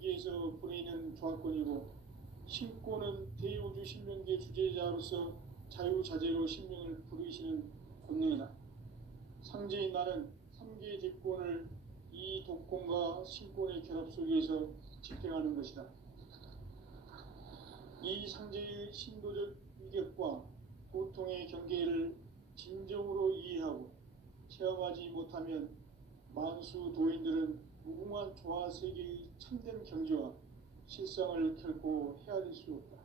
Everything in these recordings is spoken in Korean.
경계에서 보내는 조합권이고, 신권은 대우주 신명계 주제자로서 자유자재로 신명을 부르시는 권능이다. 상제인 나는 3개 대권을 이 독권과 신권의 결합 속에서 집행하는 것이다. 이 상제의 신도적 위격과 고통의 경계를 진정으로 이해하고 체험하지 못하면 만수 도인들은 무궁한 조화세계의 참된 경지와 실상을 결코 헤아릴 수 없다.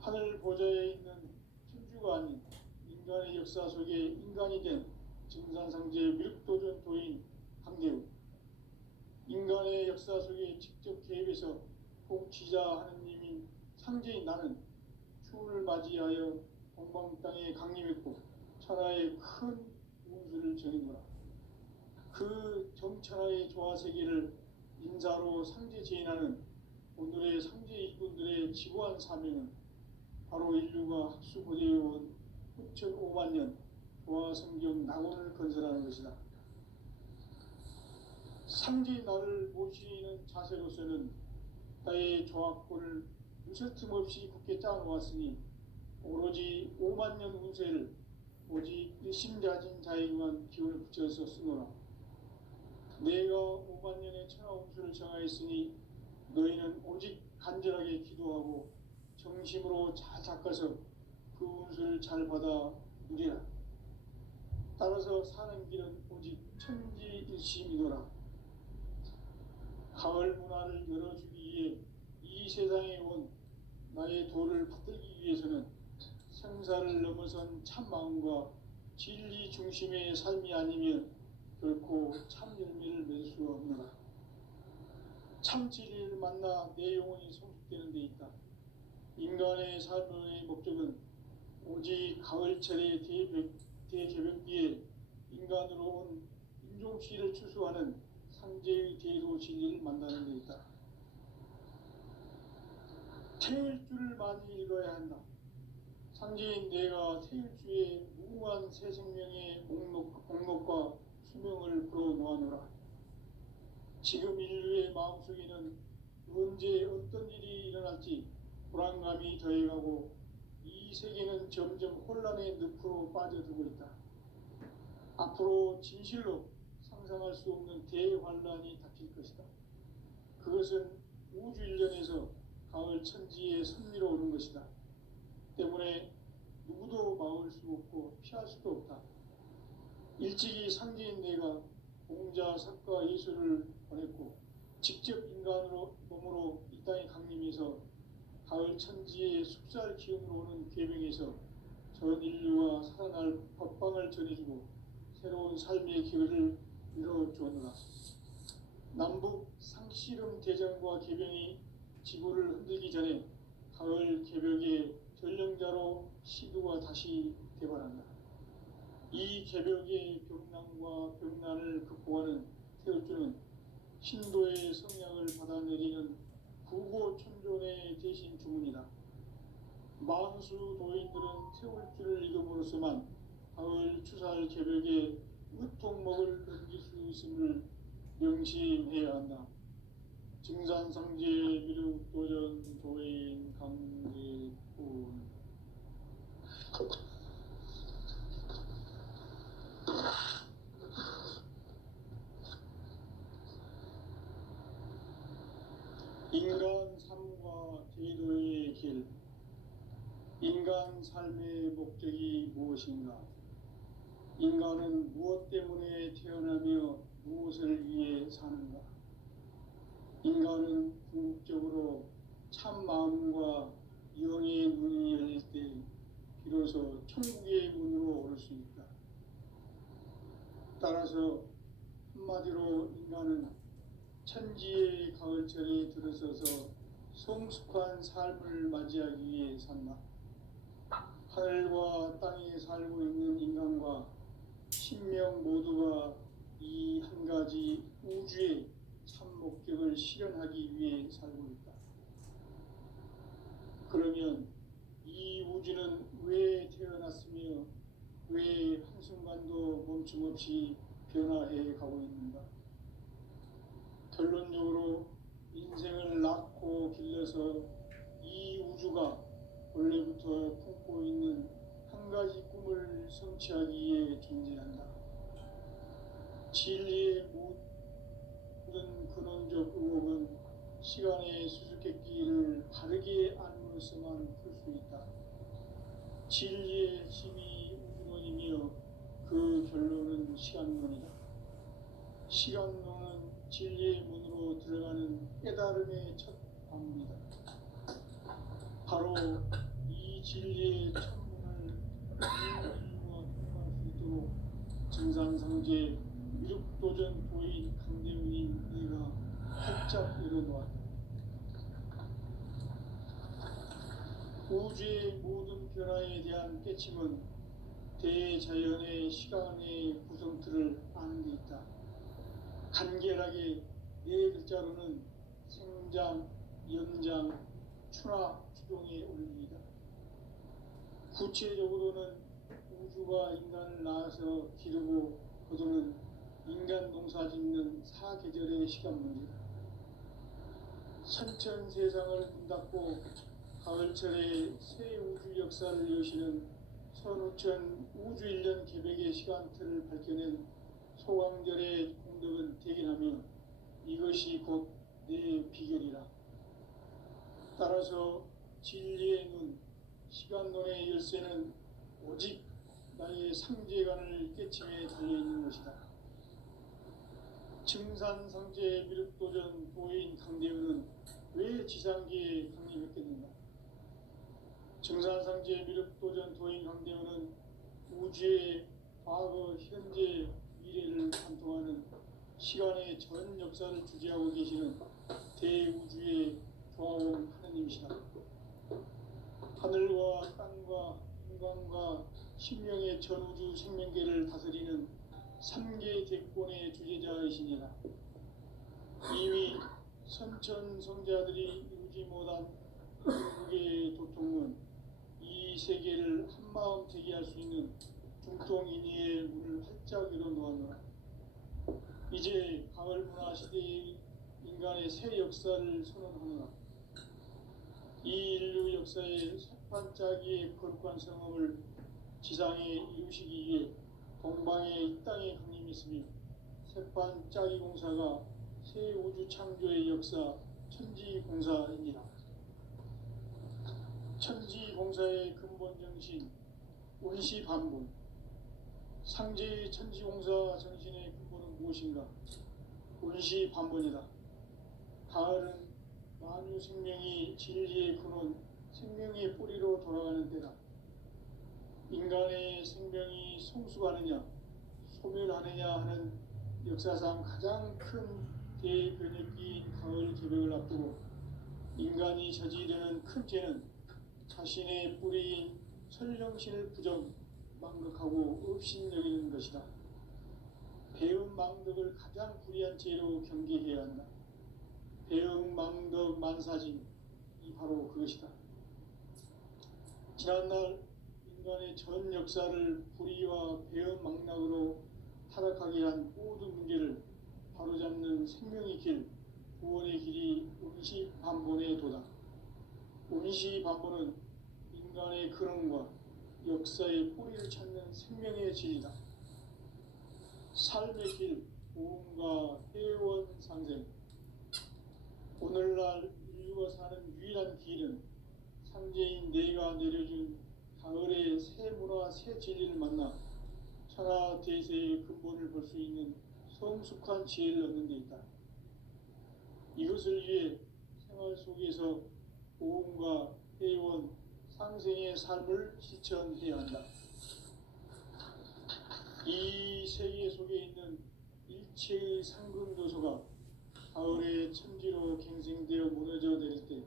하늘 보좌에 있는 천주가 아닌 인간의 역사 속에 인간이 된 증산상제 미륵도전 도인 강대우, 인간의 역사 속에 직접 개입해서 통치자 하느님인 상제인 나는 추운을 맞이하여 동방 땅에 강림했고 천하의 큰 운수를 전인노라. 그 정천하의 조화세계를 인사로 상제 제인하는 오늘의 상제 일꾼들의 지고한 사명은 바로 인류가 학수고대해온 9,500만 년 조화성경 낙원을 건설하는 것이다. 상제인 나를 모시는 자세로서는 나의 조합권을 무슨 틈없이 굳게 짜놓았으니 오로지 5만 년 운세를 오직 일심가진 자에게만 기운을 붙여서 쓰노라. 내가 5만 년의 천하 운수를 정하였으니 너희는 오직 간절하게 기도하고 정심으로 잘 닦아서 그 운수를 잘 받아 누리라. 따라서 사는 길은 오직 천지일심이노라. 가을 문화를 열어주기 위해 이 세상에 온 나의 도를 받들기 위해서는 생사를 넘어선 참 마음과 진리 중심의 삶이 아니면 결코 참 열매를 맺을 수 없노라. 참 진리를 만나 내 영혼이 성숙되는 데 있다. 인간의 삶의 목적은 오직 가을철의 대개벽기에 인간으로 온 인종씨를 추수하는 상제의 대도 진리를 만나는 데 있다. 태일주를 많이 읽어야 한다. 상제인 내가 태일주의 무궁한 새 생명의 목록과 수명을 불어놓아노라. 지금 인류의 마음속에는 언제 어떤 일이 일어날지 불안감이 더해가고 이 세계는 점점 혼란의 늪으로 빠져들고 있다. 앞으로 진실로 상상할 수 없는 대환란이 닥칠 것이다. 그것은 우주 일련에서 가을 천지에 선미로 오는 것이다. 때문에 누구도 막을 수 없고 피할 수도 없다. 일찍이 상제인 내가 공자, 석가, 예수를 보냈고 직접 인간으로 몸으로 이 땅에 강림해서 가을 천지의 숲살 기운으로 오는 계명에서 전 인류와 살아날 법방을 전해주고 새로운 삶의 기회를 이뤄주었노라. 남북 상씨름 대전과 개병이 지구를 흔들기 전에 가을 개벽의 전령자로 시두가 다시 대발한다. 이 개벽의 병난과 병난을 극복하는 태울주는 신도의 성량을 받아내리는 구고천존의 대신 주문이다. 만수 도인들은 태울주를 읽음으로써만 가을 추살 개벽에 으통먹을 넘길 수 있음을 명심해야 한다. 증산상제 미륵도전 도인 강제군. 인간 삶과 제도의 길. 인간 삶의 목적이 무엇인가? 인간은 무엇 때문에 태어나며 무엇을 위해 사는가? 인간은 궁극적으로 참 마음과 영의 문이 열릴 때 비로소 천국의 문으로 오를 수 있다. 따라서 한마디로 인간은 천지의 가을철에 들어서서 성숙한 삶을 맞이하기 위해 산다. 하늘과 땅에 살고 있는 인간과 신명 모두가 이 한 가지 우주의 참 목적을 실현하기 위해 살고 있다. 그러면 이 우주는 왜 태어났으며 왜 한순간도 멈춤없이 변화해 가고 있는가? 결론적으로 인생을 낳고 길러서 이 우주가 원래부터 품고 있는 한 가지 꿈을 성취하기 위해 존재한다. 진리의 모든 근원적 의혹은 시간의 수수께끼를 바르게 알므로서만 풀 수 있다. 진리의 힘이 우주론이며 그 결론은 시간론이다. 시간론은 진리의 문으로 들어가는 깨달음의 첫 방문이다. 바로 이 진리의 천문을 인류와 통과할 수 있도록 증산상제 미륵도전 도인 강대훈이 네가 활짝 열어놓았다. 우주의 모든 변화에 대한 깨침은 대자연의 시간의 구성틀을 아는 데 있다. 간결하게 네 글자로는 생장, 연장, 추나 추동의 원리이다. 구체적으로는 우주가 인간을 낳아서 기르고 거두는 인간 농사 짓는 사계절의 시간 문제다. 선천 세상을 문 닫고 가을철에 새 우주 역사를 여시는 선우천 우주 1년 계백의 시간틀을 밝혀낸 소강절의 공덕은 대견하며 이것이 곧 내 비결이라. 따라서 진리의 눈, 시간론의 열쇠는 오직 나의 상제관을 깨침에 달려있는 것이다. 증산상제 미륵도전 도인 강대훈은 왜 지상계에 강림했겠는가? 증산상제 미륵도전 도인 강대훈은 우주의 과거, 현재, 미래를 관통하는 시간의 전 역사를 주재하고 계시는 대우주의 조화원 하느님이시다. 하늘과 땅과 인간과 신명의 전우주 생명계를 다스리는 3개 대권의 주재자이시니라. 이미 선천성자들이 이루지 못한 중국의 도통은 이 세계를 한마음 되게 할 수 있는 중통인의의 문을 활짝 열어놓았노라. 이제 가을 문화 시대의 인간의 새 역사를 선언하노라. 이 인류 역사의 석판짜기의 거룩한 성험을 지상에 이루시기 위해 동방의 이 땅에 강림했으며 석판짜기 공사가 새 우주 창조의 역사 천지공사입니다. 천지공사의 근본 정신 원시반본. 상제의 천지공사 정신의 근본은 무엇인가? 원시반본이다. 가을은 만유 생명이 진리의 근원, 생명의 뿌리로 돌아가는 때다. 인간의 생명이 성숙하느냐, 소멸하느냐 하는 역사상 가장 큰 대변혁기인 가을 개벽을 앞두고 인간이 저지르는 큰 죄는 자신의 뿌리인 설령신을 부정, 망덕하고 업신여기는 것이다. 배음 망덕을 가장 불의한 죄로 경계해야 한다. 배음 망덕 만사진이 바로 그것이다. 지난날 인간의 전 역사를 불의와 배음 망락으로 타락하게 한 모든 문제를 바로잡는 생명의 길, 구원의 길이 원시반본의 도다. 원시반본은 인간의 근원과 역사의 뿌리를 찾는 생명의 진리다. 삶의 길, 보험과 회원 상생. 오늘날 인류가 사는 유일한 길은 상제인 내가 내려준 가을의 새 문화, 새 진리를 만나 천하 대세의 근본을 볼 수 있는 성숙한 지혜를 얻는 데 있다. 이것을 위해 생활 속에서 보험과 회원, 상생의 삶을 실천해야 한다. 이 세계 속에 있는 일체의 상금도서가 가을의 천지로 갱생되어 무너져 내릴 때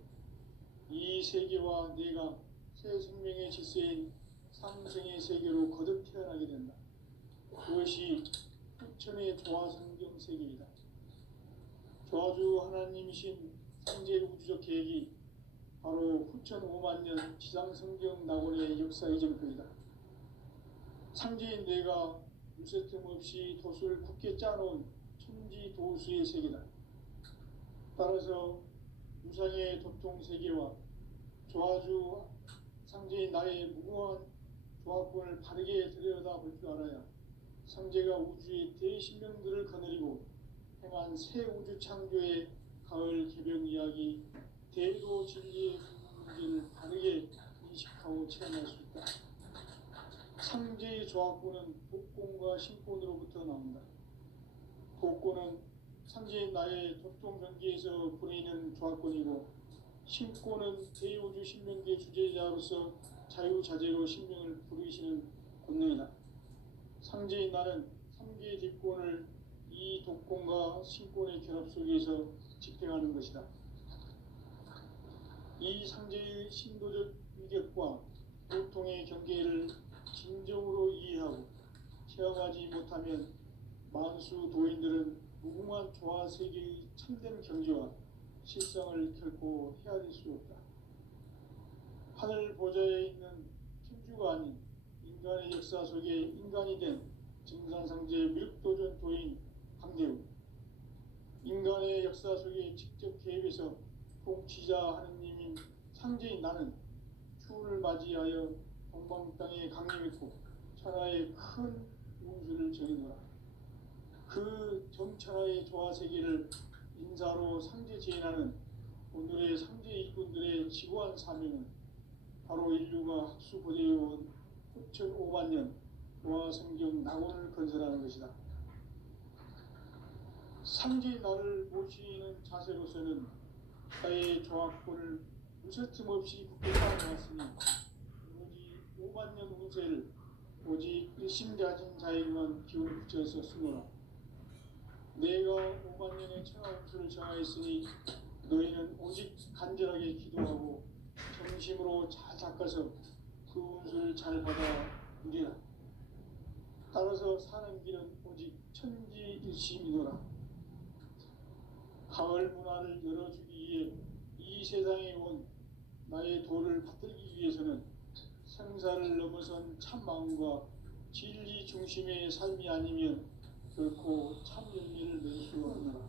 이 세계와 내가 새 생명의 질서인 상생의 세계로 거듭 태어나게 된다. 그것이 후천의 조화성경 세계이다. 조화주 하나님이신 상제 우주적 계획이 바로 후천 5만 년 지상성경 낙원의 역사 이정표이다. 상제인 내가 유세틈 없이 도수를 굳게 짜놓은 천지도수의 세계다. 따라서 우상의 도통 세계와 조화주 상제인 나의 무궁한 조합권을 바르게 들여다볼 줄 알아야 상제가 우주의 대신명들을 거느리고 행한 새 우주 창조의 가을 개병 이야기 대도 진리의 문제를 바르게 인식하고 체험할 수 있다. 상제의 조합권은 복권과 신권으로부터 나온다. 복권은 상제인 나의 도통 경계에서 보내는 조합권이고, 신권은 대우주 신명계 주제자로서 자유자재로 신명을 부르시는 권능이다. 상제인 나는 3개의 뒷권을 이 독권과 신권의 결합 속에서 집행하는 것이다. 이 상제의 신도적 위격과 보통의 경계를 진정으로 이해하고 체험하지 못하면 만수 도인들은 무궁한 조화 세계의 참된 경지와 실상을 결코 헤아릴 수 없다. 하늘 보좌에 있는 천주가 아닌 인간의 역사 속에 인간이 된 증산상제 미륵도전 도인 강대우, 인간의 역사 속에 직접 개입해서 통치자 하느님인 상제인 나는 추운을 맞이하여 동방 땅에 강림했고 천하의 큰 운수를 정해노라. 그 정천하의 조화세계를 인사로 상제 제인하는 오늘의 상제 일꾼들의 지고한 사명은 바로 인류가 학수고대해온 9,500만 년 조화성경 낙원을 건설하는 것이다. 상제인 나를 모시는 자세로서는 나의 조합권을 무쇠틈 없이 굳게 쌓아놓았으니 오직 5만 년 운세를 오직 일심가진 자에게만 기운을 붙여서 쓰노라. 내가 5만 년의 천하 운수를 정하였으니 너희는 오직 간절하게 기도하고 정심으로 잘 닦아서 그 운수를 잘 받아 누리라. 따라서 사는 길은 오직 천지일심이노라. 가을 문화를 열어주기 위해 이 세상에 온 나의 도를 받들기 위해서는 생사를 넘어선 참 마음과 진리 중심의 삶이 아니면 결코 참 열매를 낼 수 없노라.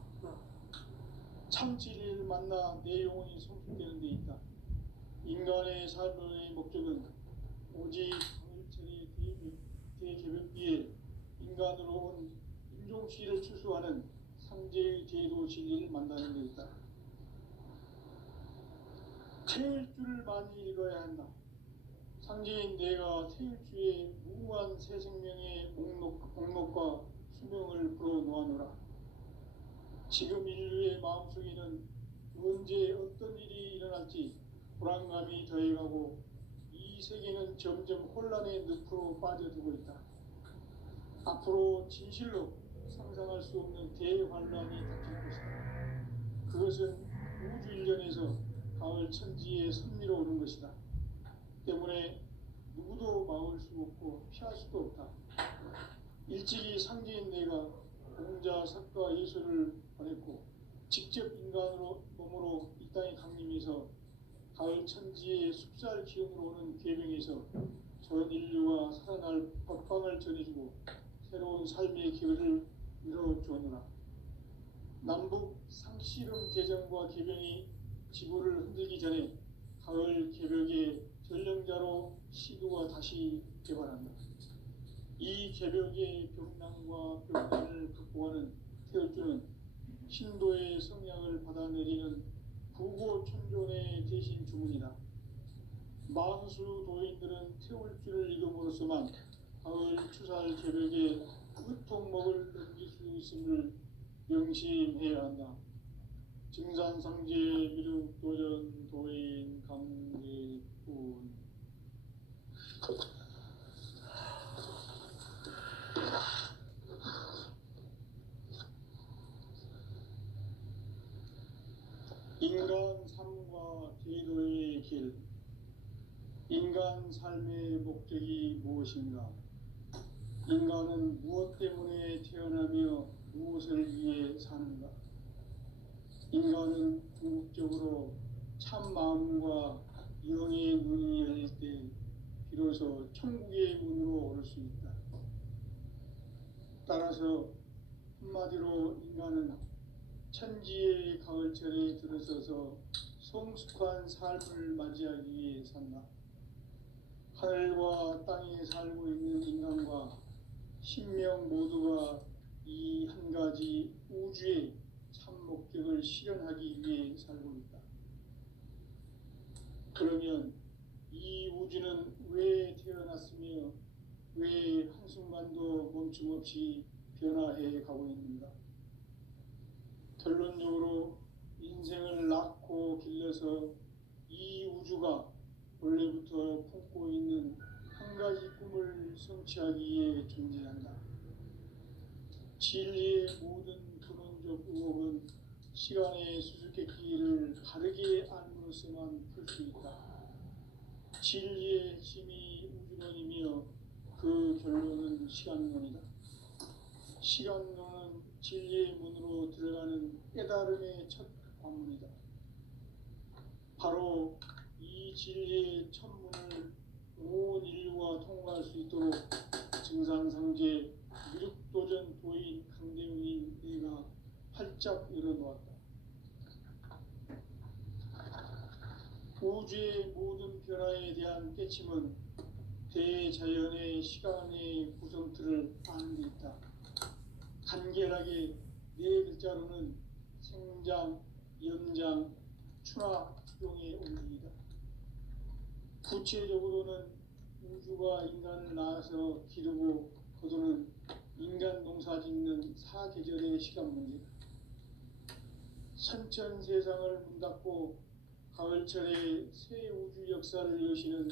참 진리를 만나 내 영혼이 성숙되는 데 있다. 인간의 삶의 목적은 오직 가을철의 대개벽기에 인간으로 온 인종시를 추수하는 상제의 제도 진리를 만나는 데 있다. 태일주를 많이 읽어야 한다. 상제인 내가 태일주의 무궁한 새 생명의 목록과 수명을 불어놓아노라. 지금 인류의 마음속에는 언제 어떤 일이 일어날지 불안감이 더해가고 이 세계는 점점 혼란의 늪으로 빠져들고 있다. 앞으로 진실로 상상할 수 없는 대환란이 닥칠 것이다. 그것은 우주 일련에서 가을 천지의 섭리로 오는 것이다. 때문에 누구도 막을 수 없고 피할 수도 없다. 일찍이 상제인 내가 공자, 석가, 예수를 보냈고 직접 인간으로 몸으로 이 땅에 강림해서 가을 천지의 숲살 기운으로 오는 계명에서 전 인류가 살아날 법방을 전해주고 새로운 삶의 기회를 이뤄주었노라. 남북 상씨름 대전과 계병이 지구를 흔들기 전에 가을 개벽의 전령자로 시도가 다시 개발한다. 이 개벽의 병난과 병난을 극복하는 태울주는 신도의 성향을 받아내리는 구고천존의 대신 주문이다. 만수 도인들은 태울주를 읽음으로써만 가을 추살 개벽의 끝통목을 넘길 수 있음을 명심해야 한다. 증산상제 미륵도전 도인 강대군. 인간 삶과 제도의 길. 인간 삶의 목적이 무엇인가? 인간은 무엇 때문에 태어나며 무엇을 위해 사는가? 인간은 궁극적으로 참 마음과 영의 문이 열릴 때 비로소 천국의 문으로 오를 수 있다. 따라서 한마디로 인간은 천지의 가을철에 들어서서 성숙한 삶을 맞이하기 위해 산다. 하늘과 땅에 살고 있는 인간과 신명 모두가 이 한 가지 우주의 참 목적을 실현하기 위해 살고 있다. 그러면 이 우주는 왜 태어났으며 왜 한순간도 멈춤없이 변화해 가고 있는가? 결론적으로 인생을 낳고 길러서 이 우주가 원래부터 품고 있는 한 가지 꿈을 성취하기 위해 존재한다. 진리의 모든 근원적 의혹은 시간의 수수께끼를 바르게 알므로서만 풀 수 있다. 진리의 힘이 우주론이며 그 결론은 시간론이다. 시간론은 진리의 문으로 들어가는 깨달음의 첫 관문이다. 바로 이 진리의 첫 문을 온 인류가 통과할 수 있도록 증산상제 미륵도전 도인 강대웅인 내가 활짝 열어놓았다. 우주의 모든 변화에 대한 깨침은 대자연의 시간의 구성틀을 아는 데 있다. 간결하게 네 글자로는 생장, 연장, 추나 추종의 원리이다. 구체적으로는 우주가 인간을 낳아서 기르고 거두는 인간 농사 짓는 사계절의 시간 문제다. 선천 세상을 문 닫고 가을철에 새 우주 역사를 여시는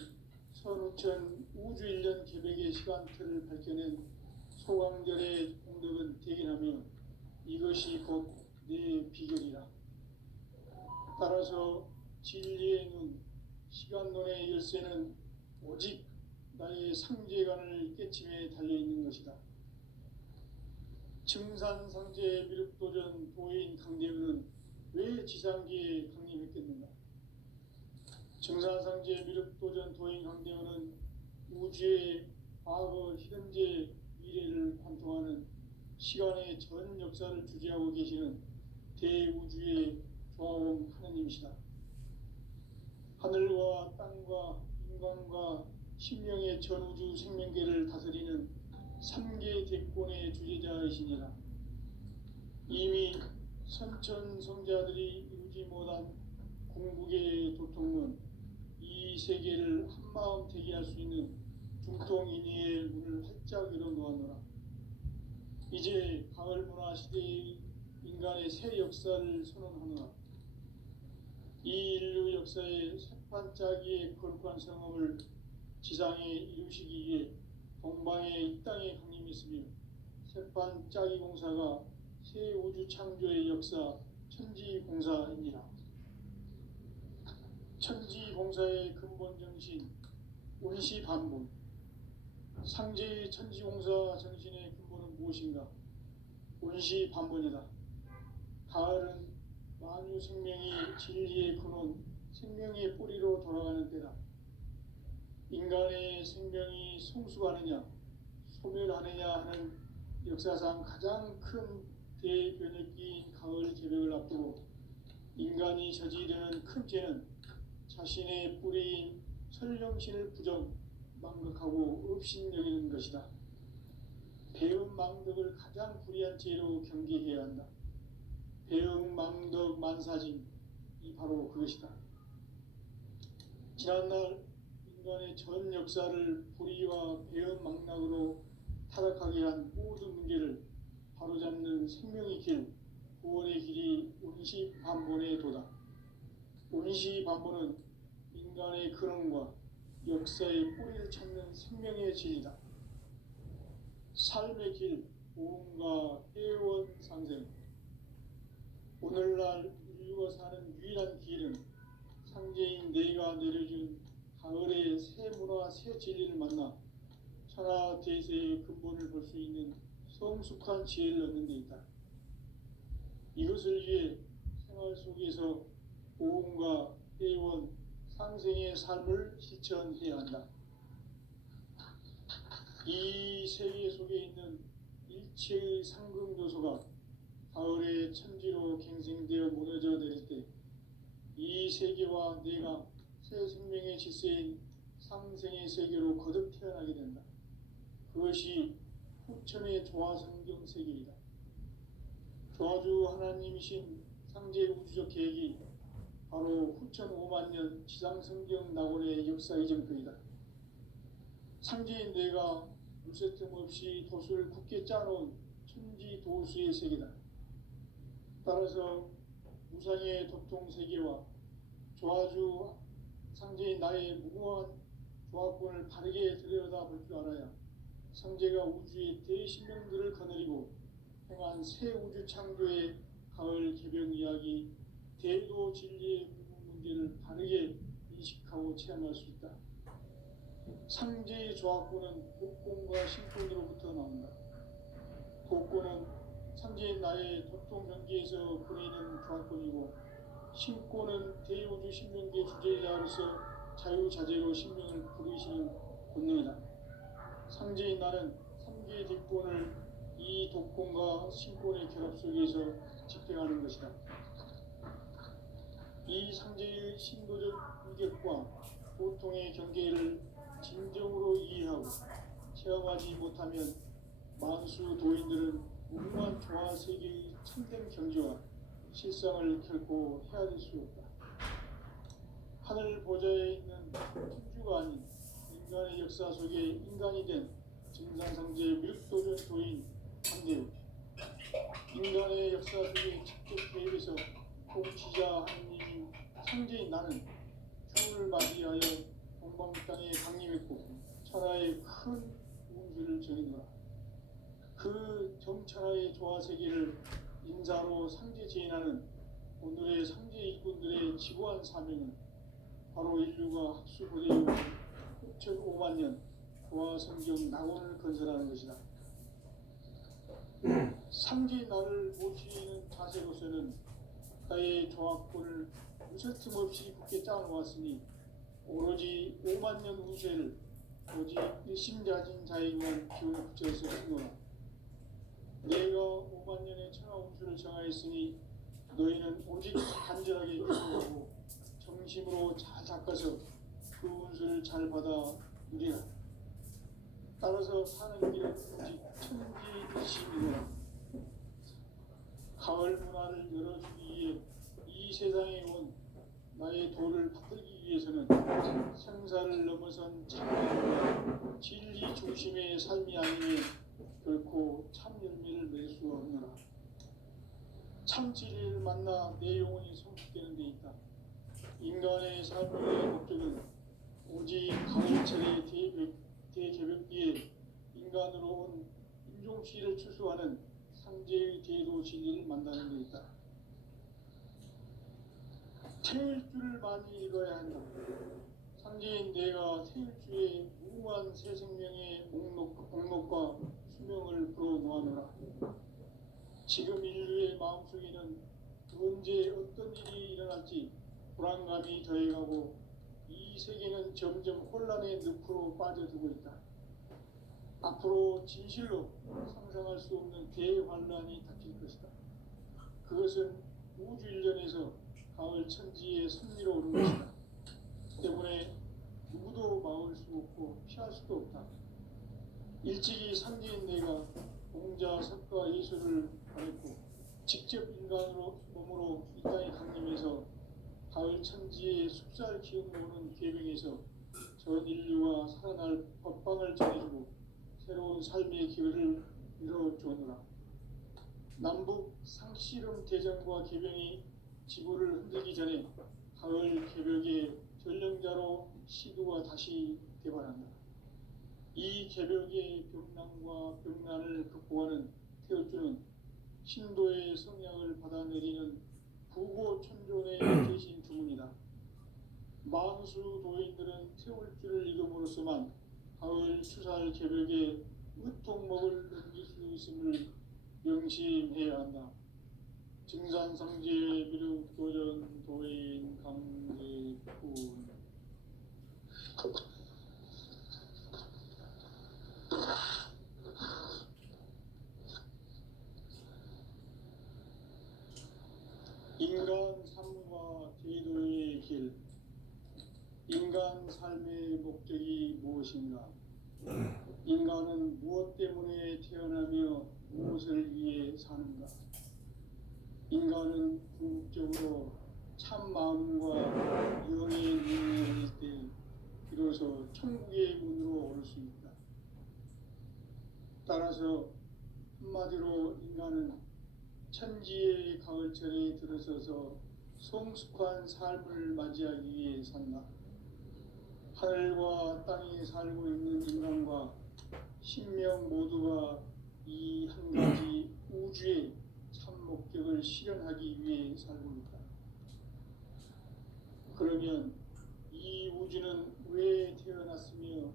선우천 우주 1년 계백의 시간틀을 밝혀낸 소강절의 공덕은 대견하며 이것이 곧 내 비결이라. 따라서 진리의 눈, 시간론의 열쇠는 오직 나의 상제관을 깨침에 달려있는 것이다. 증산상제 미륵도전 도인 강대훈은 왜 지상계에 강림했겠는가? 증산상제 미륵도전 도인 강대훈은 우주의 과거, 현재, 미래를 관통하는 시간의 전 역사를 주재하고 계시는 대우주의 조화원 하느님이시다. 하늘과 땅과 인간과 신명의 전우주 생명계를 다스리는 3계 대권의 주제자이시니라. 이미 선천성자들이 이루지 못한 궁극의 도통은 이 세계를 한마음 되게 할 수 있는 중통인의의 문을 활짝 열어놓았노라. 이제 가을 문화 시대의 인간의 새 역사를 선언하노라. 이 인류 역사의 새판짜기의 거룩한 성험을 지상에 이루시기 위해 동방에 이 땅에 강림했으며 새판짜기 공사가 새 우주 창조의 역사 천지공사입니다. 천지공사의 근본 정신 원시반본, 상제의 천지공사 정신의 근본은 무엇인가? 원시반본이다. 가을은 만유 생명이 진리의 근원, 생명의 뿌리로 돌아가는 때다. 인간의 생명이 성숙하느냐, 소멸하느냐 하는 역사상 가장 큰 대변혁기인 가을 계백을 앞두고 인간이 저지르는 큰 죄는 자신의 뿌리인 설령신을 부정, 망각하고 업신여기는 것이다. 배음 망덕을 가장 불의한 죄로 경계해야 한다. 배음 망덕 만사짐이 바로 그것이다. 지난날 인간의 전 역사를 불의와 배음 망락으로 타락하게 한 모든 문제를 바로잡는 생명의 길, 구원의 길이 원시반본의 도다. 원시반본은 인간의 근원과 역사의 뿌리를 찾는 생명의 진리다. 삶의 길, 보험과 회원 상생. 오늘날 인류가 사는 유일한 길은 상제인 내가 내려준 가을의 새 문화, 새 진리를 만나 천하 대세의 근본을 볼 수 있는 성숙한 지혜를 얻는 데 있다. 이것을 위해 생활 속에서 보험과 회원, 상생의 삶을 실천해야 한다. 이 세계 속에 있는 일체의 상승 요소가 가을의 천지로 갱생되어 무너져 내릴 때 이 세계와 내가 새 생명의 질서인 상생의 세계로 거듭 태어나게 된다. 그것이 후천의 조화성경 세계이다. 조화주 하나님이신 상제 우주적 계획이 바로 후천 5만 년 지상성경 낙원의 역사 이정표이다. 상제인 내가 물새 틈 없이 도수를 굳게 짜놓은 천지 도수의 세계다. 따라서 무상의 도통 세계와 조화주 상제인 나의 무궁한 조화권을 바르게 들여다볼 줄 알아야 상제가 우주의 대신명들을 거느리고 행한 새 우주 창조의 가을 개벽 이야기 대도 진리의 문제를 바르게 인식하고 체험할 수 있다. 상제의 조화권은 복권과 신권으로부터 나온다. 복권은 상제인 나의 도통 경계에서 보내는 조화권이고, 신권은 대우주 신명계 주제자로서 자유자재로 신명을 부르시는 본능이다. 상제인 나는 3개의 뒷권을 이 독권과 신권의 결합 속에서 집행하는 것이다. 이 상제의 신도적 위격과 보통의 경계를 진정으로 이해하고 체험하지 못하면 만수 도인들은 무궁한 조화 세계의 참된 경지와 실상을 결코 헤아릴 수 없다. 하늘 보좌에 있는 천주가 아닌 인간의 역사 속에 인간이 된 증산상제 밀도전 도인 상제우, 인간의 역사 속에 직접 개입해서 통치자 하느님인 상제인 나는 추운을 맞이하여 동방 땅에 강림했고 천하의 큰 운수를 정의노라. 그 정천하의 조화세계를 인사로 상제 제인하는 오늘의 상제 일꾼들의 지고한 사명은 바로 인류가 학수고대의 후천 5만 년 조화성경 낙원을 건설하는 것이다. 상제 나를 모시는 자세로서는 나의 조화권을 무슨 틈없이 굳게 짜놓았으니 오로지 5만 년 운세를 오직 일심자진 자에게만 기운을 붙여서 행노라. 내가 5만 년의 천하 운수를 정하였으니 너희는 오직 간절하게 기도하고 정심으로 잘 닦아서 그 운수를 잘 받아 누리라. 따라서 사는 길은 오직 천지듯이니라. 가을 문화를 열어주기 위해 이 세상에 온 나의 도를 붙들기 위해서는 생사를 넘어선 참과 진리 중심의 삶이 아니면 결코 참 열매를 맺을 수가 없노라. 참 진리를 만나 내 영혼이 성숙되는 데 있다. 인간의 삶의 목적은 오직 가을철의 대개벽기에 인간으로 온 인종시를 추수하는 상제의 대도 진리를 만나는 데 있다. 태일 줄을 많이 읽어야 한다. 상제인 내가 태일주의 무궁한 새 생명의 목록과 수명을 불어놓아노라. 지금 인류의 마음속에는 언제 어떤 일이 일어날지 불안감이 더해가고 이 세계는 점점 혼란의 늪으로 빠져들고 있다. 앞으로 진실로 상상할 수 없는 대환란이 닥칠 것이다. 그것은 우주 일련에서 가을 천지의 섭리로 오는 것이다. 때문에 누구도 막을 수 없고 피할 수도 없다. 일찍이 상제인 내가 공자, 석가, 예수를 보냈고 직접 인간으로 몸으로 이 땅에 강림해서 가을 천지의 숲살 기운을 오는 계명에서 전 인류와 살아날 법방을 전해주고 새로운 삶의 기회를 이뤄주었노라. 남북 상씨름 대전과 개병이 지구를 흔들기 전에 가을 개벽의 전령자로 시두가 다시 개발한다. 이 개벽의 병난과 병난을 극복하는 태울주는 신도의 성향을 받아내리는 부고천존의 대신 주문이다. 만수 도인들은 태울주를 읽음으로써만 가을 추살 개벽에 으통먹을 넘길 수 있음을 명심해야 한다. 증산상제 미륵 도전 도인 강제군 제도의 길. 인간 삶의 목적이 무엇인가? 인간은 무엇 때문에 태어나며 무엇을 위해 사는가? 인간은 궁극적으로 참 마음과 영의 눈이 열릴 때 비로소 천국의 문으로 올 수 있다. 따라서 한마디로 인간은 천지의 가을철에 들어서서 성숙한 삶을 맞이하기 위해 산다. 하늘과 땅에 살고 있는 인간과 신명 모두가 이 한 가지 우주의 참 목적을 실현하기 위해 살고 있다. 그러면 이 우주는 왜 태어났으며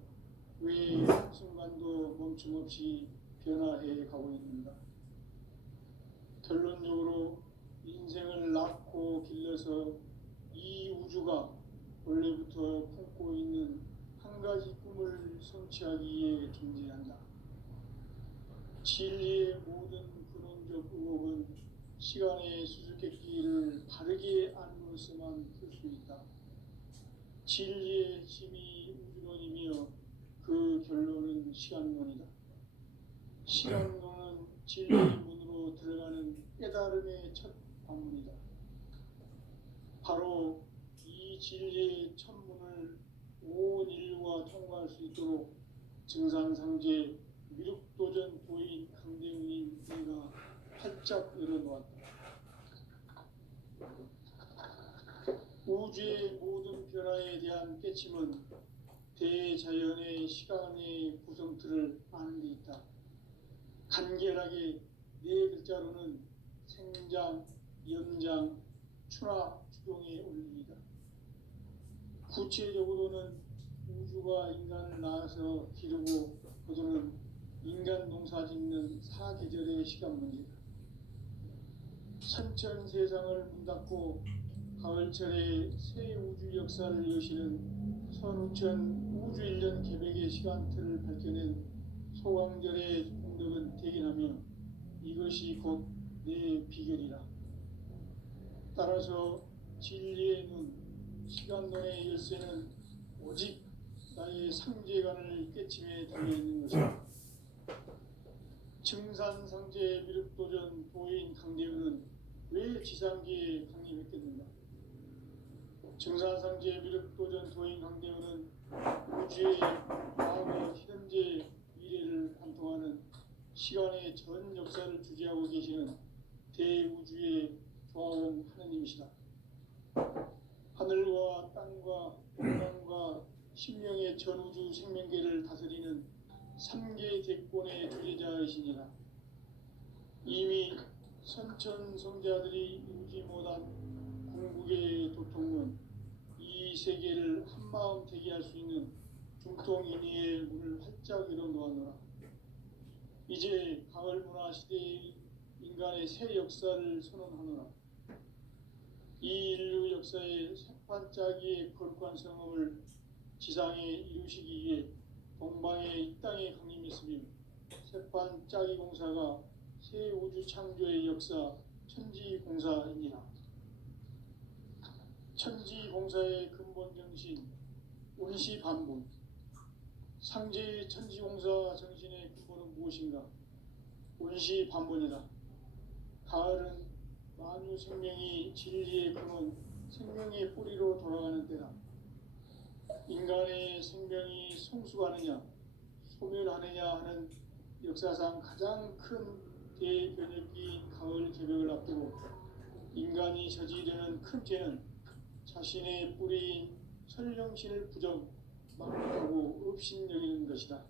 왜 한순간도 멈춤없이 변화해 가고 있는가? 결론적으로 인생을 낳고 길러서 이 우주가 원래부터 품고 있는 한 가지 꿈을 성취하기 위해 존재한다. 진리의 모든 근원적 의혹은 시간의 수수께끼를 바르게 알므로서만 풀 수 있다. 진리의 힘이 우주론이며 그 결론은 시간론이다. 시간론은 진리의 문으로 들어가는 깨달음의 첫 관문이다. 바로 이 진리의 천문을 온 인류가 통과할 수 있도록 증산상제 미륵도전 도인 강대웅인 내가 활짝 열어놓았다. 우주의 모든 변화에 대한 깨침은 대자연의 시간의 구성틀을 아는 데 있다. 간결하게 네 글자로는 생장, 연장, 추나 추동의 원리이다. 구체적으로는 우주가 인간을 낳아서 기르고 거두는 인간 농사 짓는 사계절의 시간 문제다. 선천 세상을 문 닫고 가을철에 새 우주 역사를 여시는 선우천 우주 1년 계백의 시간틀을 밝혀낸 소강절의 공덕은 대견하며 이것이 곧 내 비결이라. 따라서 진리의 눈, 시간론의 열쇠는 오직 나의 상제관을 깨침에 달려있는 것이다. 증산상제 미륵도전 도인 강대웅은 왜 지상계에 강림했겠는가? 증산상제 미륵도전 도인 강대웅은 우주의 과거, 현재, 미래를 관통하는 시간의 전 역사를 주재하고 계시는 대우주의 조화원 하느님이시다. 하늘과 땅과 공간과 신명의 전우주 생명계를 다스리는 3개 대권의 주재자이시니라. 이미 선천성자들이 이루지 못한 궁극의 도통은 이 세계를 한마음 되게 할 수 있는 중통인의의 문을 활짝 열어놓았노라. 이제 가을 문화 시대의 인간의 새 역사를 선언하노라. 이 인류 역사의 새판짜기의 거룩한 성업을 지상에 이루시기 위해 동방에 이 땅에 강림했으며 새판짜기 공사가 새 우주 창조의 역사 천지공사이니라. 천지공사의 근본 정신 운시반본. 상제의 천지공사 정신의 근본은 무엇인가? 운시반본이다. 가을은 만유 생명이 진리의 근원, 생명의 뿌리로 돌아가는 때다. 인간의 생명이 성숙하느냐, 소멸하느냐 하는 역사상 가장 큰 대변혁기인 가을 개벽을 앞두고 인간이 저지르는 큰 죄는 자신의 뿌리인 설령신을 부정, 망각하고 업신여기는 것이다.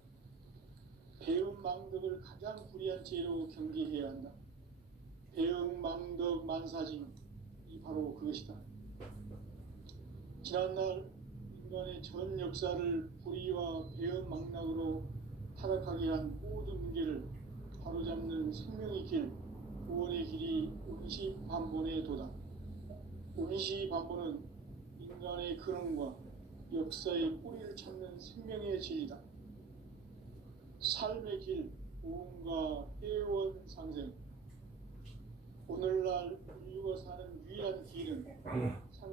배움 망덕을 가장 불의한 죄로 경계해야 한다. 배움 망덕 만사징이 바로 그것이다. 지난날 인간의 전 역사를 불의와 배움 망락으로 타락하게 한 모든 문제를 바로잡는 생명의 길, 구원의 길이 운시반본의 도다. 운시반본은 인간의 근원과 역사의 뿌리를 찾는 생명의 진리다. 삶의 길, 보험과 회원 상생. 오늘날 인류가 사는 유일한 길은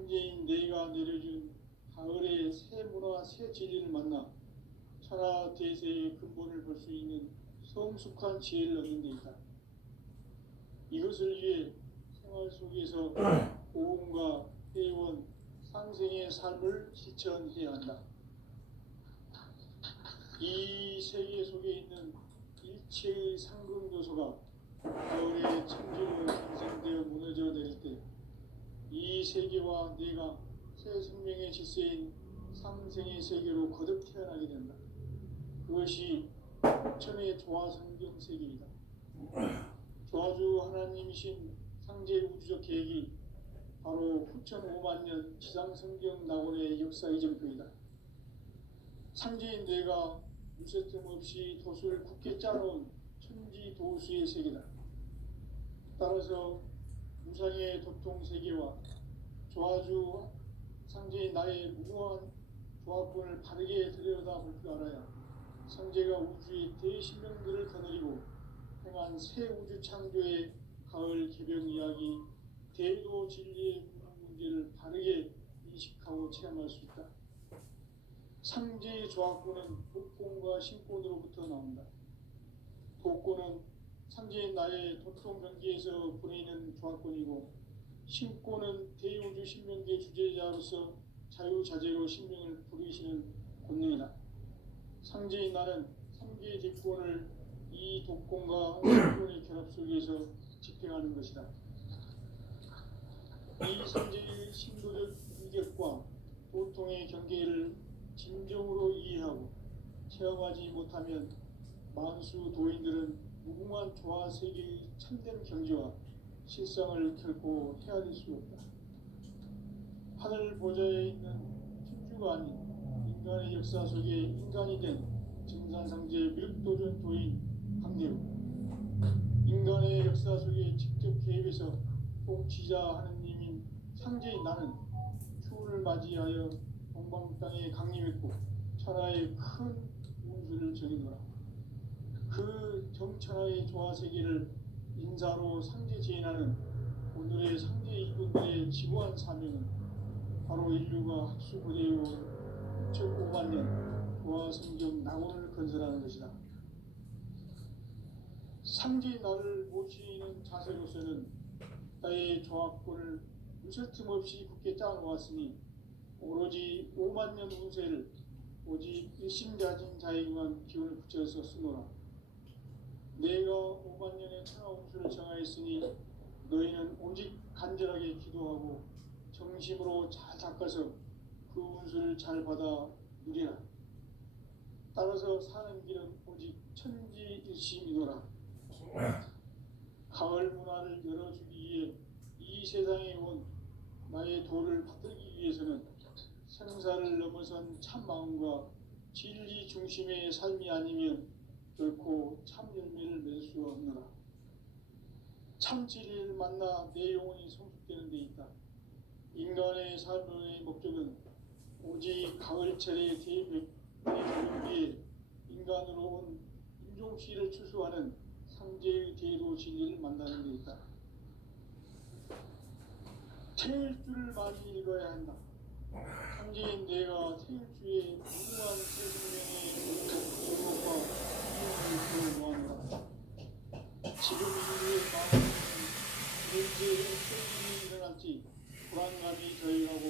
상제인 내가 내려준 가을의 새 문화 새 진리를 만나 천하 대세의 근본을 볼 수 있는 성숙한 지혜를 얻는 데 있다. 이것을 위해 생활 속에서 고음과 회원, 상생의 삶을 실천해야 한다. 이 세계 속에 있는 일체의 상승도소가 가을의 천지로 상생되어 무너져 내릴 때 이 세계와 내가 새 생명의 질서인 상생의 세계로 거듭 태어나게 된다. 그것이 천의 조화성경 세계이다. 조화주 하나님이신 상제 우주적 계획이 바로 후천 5만 년 지상성경 낙원의 역사 이정표이다. 상제인 내가 무쇠 틈 없이 도수를 굳게 짜놓은 천지 도수의 세계다. 따라서 무상의 도통 세계와 조화주 상제인 나의 무궁한 조합권을 바르게 들여다볼 줄 알아야 상제가 우주의 대신명들을 거느리고 행한 새 우주 창조의 가을 개벽 이야기 대도 진리의 문제를 바르게 인식하고 체험할 수 있다. 상제의 조합권은 복권과 신권으로부터 나온다. 복권은 상제인 나의 도통 경계에서 보내는 조합권이고, 신권은 대우주 신명계 주제자로서 자유자재로 신명을 부리시는 권능이다. 상제인 나는 3개의 뒷권을 이 독권과 신권의 결합 속에서 집행하는 것이다. 이 상제의 신도적 인격과 도통의 경계를 진정으로 이해하고 체험하지 못하면 만수 도인들은 무궁한 조화 세계의 참된 경지와 실상을 결코 헤아릴 수 없다. 하늘 보좌에 있는 천주가 아닌 인간의 역사 속에 인간이 된 증산상제 밀도전 도인 강대우, 인간의 역사 속에 직접 개입해서 통치자 하느님인 상제인 나는 추운을 맞이하여 동방 땅에 강림했고 천하의 큰 운수를 정해놓으라. 그 정천하의 조화세계를 인사로 상제 제인하는 오늘의 상제 이분들의 지구한 사명은 바로 인류가 학수고대로 6,5만 년 조화성경 낙원을 건설하는 것이다. 상제의 나를 모시는 자세로서는 나의 조합권을 무쇠 틈 없이 굳게 짜놓았으니 오로지 5만 년 운세를 오직 일심가진 자에게만 기운을 붙여서 쓰노라. 내가 5만 년의 천하 운수를 정하였으니 너희는 오직 간절하게 기도하고 정심으로 잘 닦아서 그 운수를 잘 받아 누리라. 따라서 사는 길은 오직 천지일심이노라. 가을 문화를 열어주기 위해 이 세상에 온 나의 도를 받들기 위해서는 생사를 넘어선 참 마음과 진리 중심의 삶이 아니면 결코 참 열매를 맺을 수가 없노라. 참 진리를 만나 내 영혼이 성숙되는 데 있다. 인간의 삶의 목적은 오직 가을철의 대조위에 인간으로 온 인종시를 추수하는 상제의 대도 진리를 만나는 데 있다. 태일주를 많이 읽어야 한다. 상제인 내가 태일주의 무궁한 생명의 제목과 이용을 모아놓으라. 지금 인류의 마음은 현재 어떤 일이 일어날지 불안감이 저해하고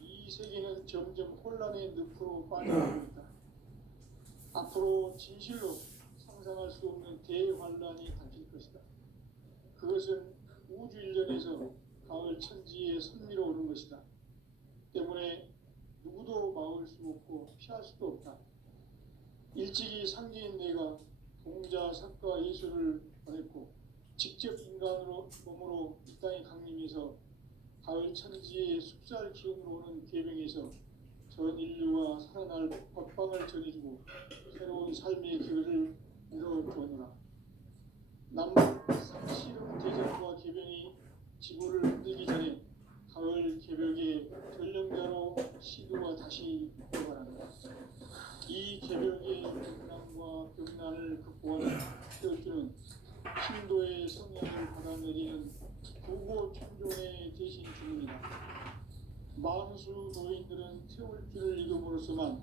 이 세계는 점점 혼란의 늪으로 빠져가고 있다. 앞으로 진실로 상상할 수 없는 대환란이 닥칠 것이다. 그것은 우주 일련에서 가을 천지에 선미로 오는 것이다. 때문에 누구도 막을 수 없고 피할 수도 없다. 일찍이 상제인 내가 동자, 석가, 예수를 보냈고 직접 인간으로 몸으로 이 땅에 강림해서 가을 천지의 숲살 기운으로 오는 계명에서 전 인류가 살아날 법방을 전해주고 새로운 삶의 길을 열어주었노라. 남북 상시름 대전과 계명이 지구를 흔들기 전에 가을 개벽의 전령자로 시도가 다시 들어가는다. 이 개벽의 경난과 경난을 극복하는 태어주는 신도의 성령을 받아내리는 구고 천종의 대신 주문이다. 만수 노인들은 태울 줄을 익음으로써만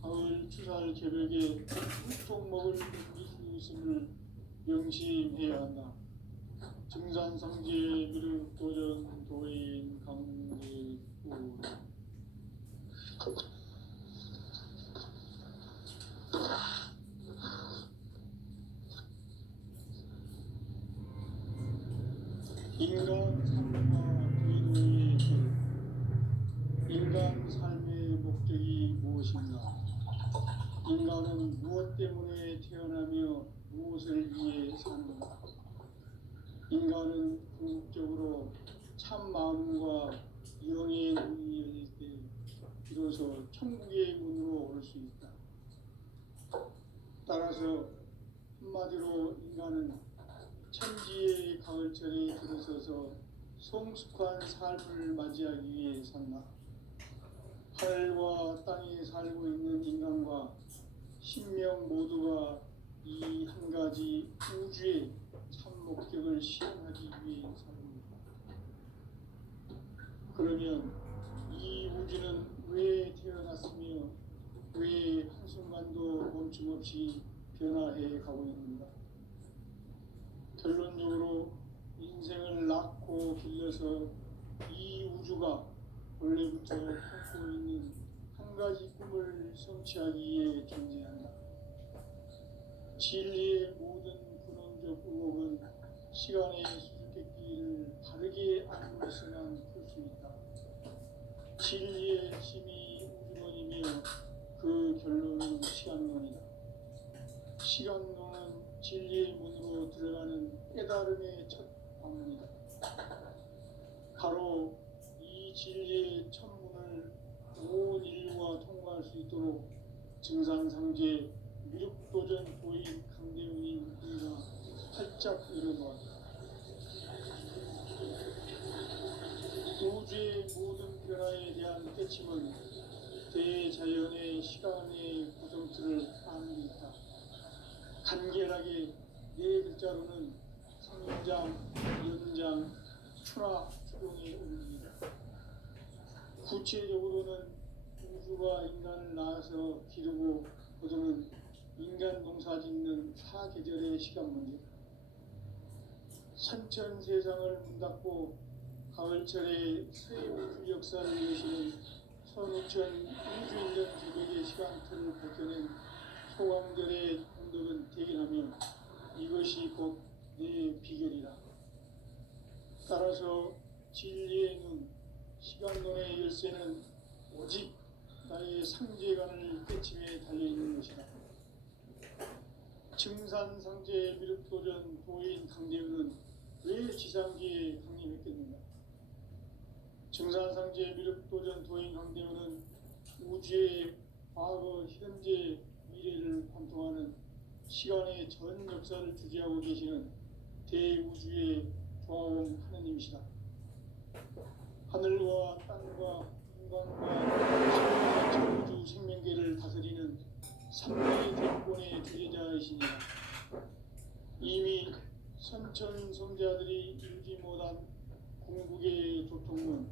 가을 추살 개벽에 꿀떡먹을 넘길 수 있음을 명심해야 한다. 증산상제 미륵 도전 도인 강제구 인간 삶과 뒤로의 길. 인간 삶의 목적이 무엇인가? 인간은 무엇 때문에 태어나며 무엇을 위해 사는가? 인간은 궁극적으로 참 마음과 영의 문이 열릴 때 비로소 천국의 문으로 올 수 있다. 따라서 한마디로 인간은 천지의 가을철에 들어서서 성숙한 삶을 맞이하기 위해 산다. 하늘과 땅에 살고 있는 인간과 신명 모두가 이 한 가지 우주의 참 목적을 실현하기 위해 살입니다. 그러면 이 우주는 왜 태어났으며 왜 한순간도 멈춤없이 변화해 가고 있는가? 결론적으로 인생을 낳고 길러서 이 우주가 원래부터 품고 있는 한 가지 꿈을 성취하기 위해 존재한다. 진리의 모든 근원적 의혹은 시간의 수수께끼를 바르게 알고서만 풀 수 있다. 진리의 핵심이 우주론이며 그 결론은 시간론이다. 시간론은 진리의 문으로 들어가는 깨달음의 첫 방문이다. 바로 이 진리의 첫 문을 온 인류가 통과할 수 있도록 증산상제 미륵도전 도인 강대웅이 우리가 활짝 열어놓았다. 우주의 모든 변화에 대한 깨침은 대자연의 시간의 구성틀을 아는 데 있다. 간결하게 네 글자로는 성장, 연장, 추락, 추동의 운명이다. 구체적으로는 우주가 인간을 낳아서 기르고 거두는 인간 농사 짓는 사계절의 시간 문제. 선천 세상을 문닫고 가을철에 새 우주 역사를 이루시는 선우천 우주인전 개벽의 시간틀을 밝혀낸 소강절의 공덕은 대견하며 이것이 곧 내 비결이다. 따라서 진리의 눈, 시간론의 열쇠는 오직 나의 상제관을 깨침에 달려있는 것이다. 증산상제 미륵도전 도인 강대웅은 왜 지상기에 강림했겠는가? 증산상제 미륵도전 도인 강대웅은 우주의 과거, 현재, 미래를 관통하는 시간의 전 역사를 주재하고 계시는 대우주의 조화원 하느님이시다. 하늘과 땅과 인간과 전우주 생명계를 다스리는 삼위의 대권의 주제자이시니라. 이미 선천성자들이 이루지 못한 궁극의 조통문,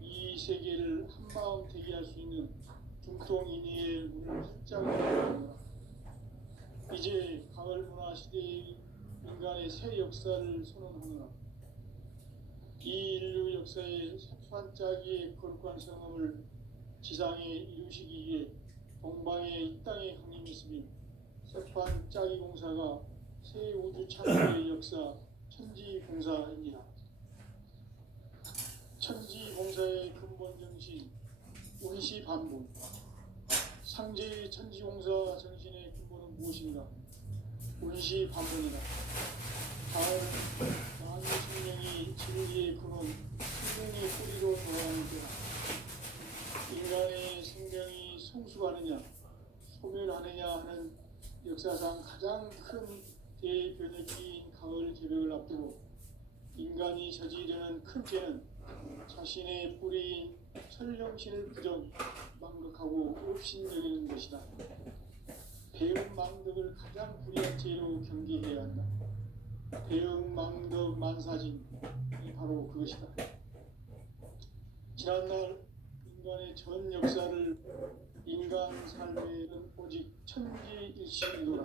이 세계를 한마음 되게 할 수 있는 중통인의의 문을 활짝 열어놓는다. 이제 가을 문화 시대의 인간의 새 역사를 선언하노라. 이 인류 역사의 새판짜기의 거룩한 성함을 지상에 이루시기 위해 동방의 이 땅에 강림했으며 새판짜기 공사가 새 우주 창조의 역사 천지공사입니다. 천지공사의 근본 정신 운시반복. 상제의 천지공사 정신의 근본은 무엇인가? 운시반복이다. 가을 만유 생명이 진리의 근원, 생명의 뿌리로 돌아가는 때다. 인간의 생명이 성숙하느냐, 소멸하느냐 하는 역사상 가장 큰 대변혁기인 가을 개벽을 앞두고 인간이 저지르는 큰 죄는 자신의 뿌리인 설령신을 부정, 망극하고 업신여기는 것이다. 배음 망덕을 가장 불의한 죄로 경계해야 한다. 배음 망덕 만사진이 바로 그것이다. 지난날 인간의 전 역사를 인간 삶에는 오직 천지일심이로라.